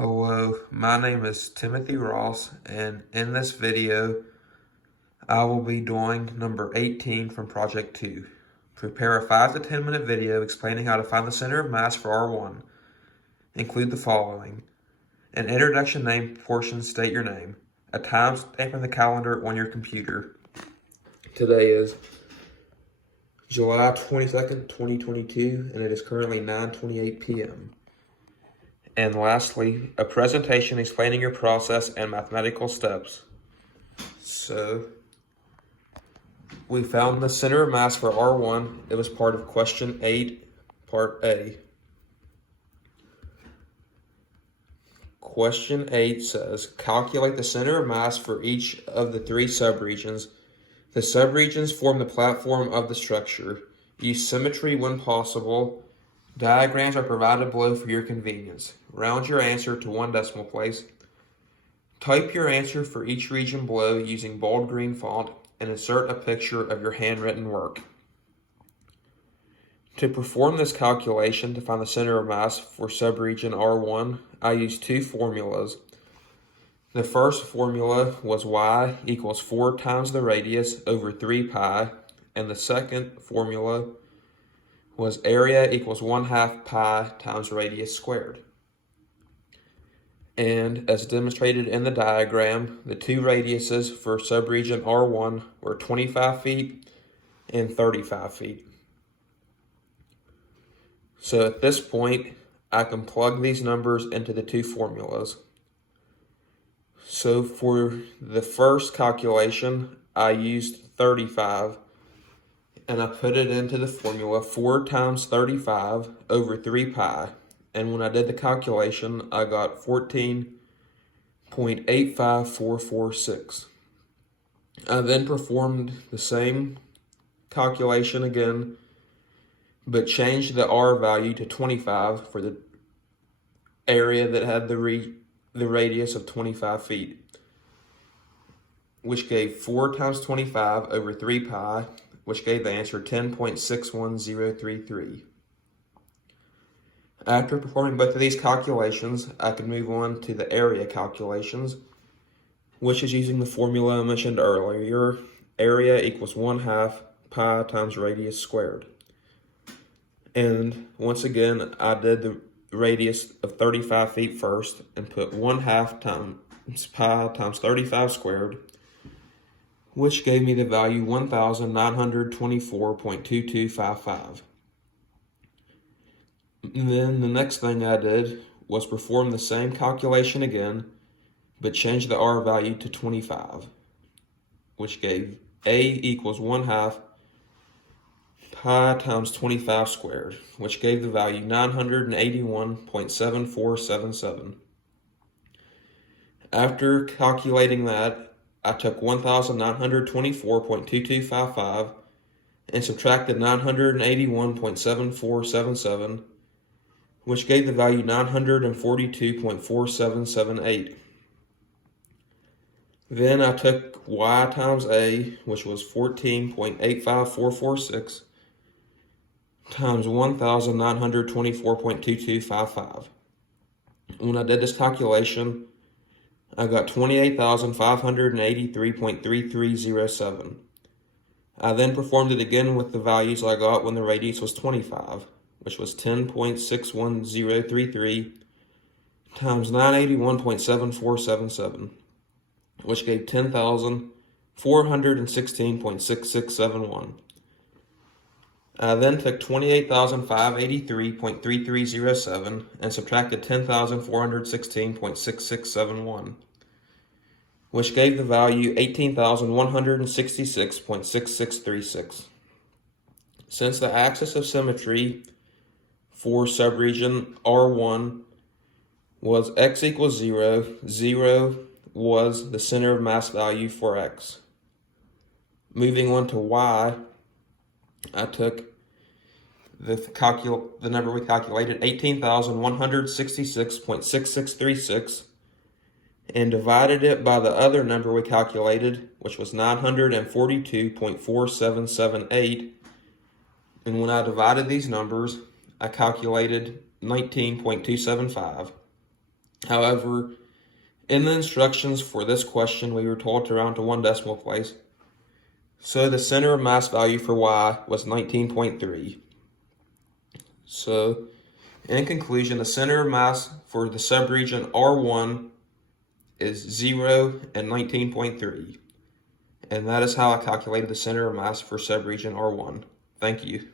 Hello, my name is Timothy Ross, and in this video, I will be doing number 18 from Project 2. Prepare a 5 to 10 minute video explaining how to find the center of mass for R1. Include the following: an introduction name portion, state your name, a timestamp in the calendar on your computer. Today is July 22nd, 2022, and it is currently 9:28 p.m. And lastly, a presentation explaining your process and mathematical steps. So, we found the center of mass for R1. It was part of question 8, part A. Question 8 says, calculate the center of mass for each of the 3 subregions. The subregions form the platform of the structure. Use symmetry when possible. Diagrams are provided below for your convenience. Round your answer to 1 decimal place. Type your answer for each region below using bold green font and insert a picture of your handwritten work. To perform this calculation to find the center of mass for subregion R1, I used 2 formulas. The first formula was y equals 4 times the radius over 3 pi, and the second formula was area equals 1/2 pi times radius squared. And as demonstrated in the diagram, the 2 radiuses for subregion R1 were 25 feet and 35 feet. So at this point, I can plug these numbers into the 2 formulas. So for the first calculation, I used 35, and I put it into the formula 4 times 35 over 3 pi. And when I did the calculation, I got 14.85446. I then performed the same calculation again, but changed the R value to 25 for the area that had the radius of 25 feet, which gave 4 times 25 over 3 pi, which gave the answer 10.61033. After performing both of these calculations, I can move on to the area calculations, which is using the formula I mentioned earlier. Area equals 1/2 pi times radius squared. And once again, I did the radius of 35 feet first and put 1/2 times pi times 35 squared, which gave me the value 1,924.2255. Then the next thing I did was perform the same calculation again, but change the R value to 25, which gave A equals 1/2 pi times 25 squared, which gave the value 981.7477. After calculating that, I took 1,924.2255 and subtracted 981.7477, which gave the value 942.4778. Then I took y times a, which was 14.85446, times 1,924.2255. When I did this calculation, I got 28,583.3307. I then performed it again with the values I got when the radius was 25, which was 10.61033 times 981.7477, which gave 10,416.6671. I then took 28,583.3307 and subtracted 10,416.6671, which gave the value 18,166.6636. Since the axis of symmetry for subregion R1 was x equals 0, 0 was the center of mass value for x. Moving on to y, I took the number we calculated, 18,166.6636, and divided it by the other number we calculated, which was 942.4778. And when I divided these numbers, I calculated 19.275. However, in the instructions for this question, we were told to round to 1 decimal place. So the center of mass value for y was 19.3. So, in conclusion, the center of mass for the subregion R1 is 0 and 19.3. And that is how I calculated the center of mass for subregion R1. Thank you.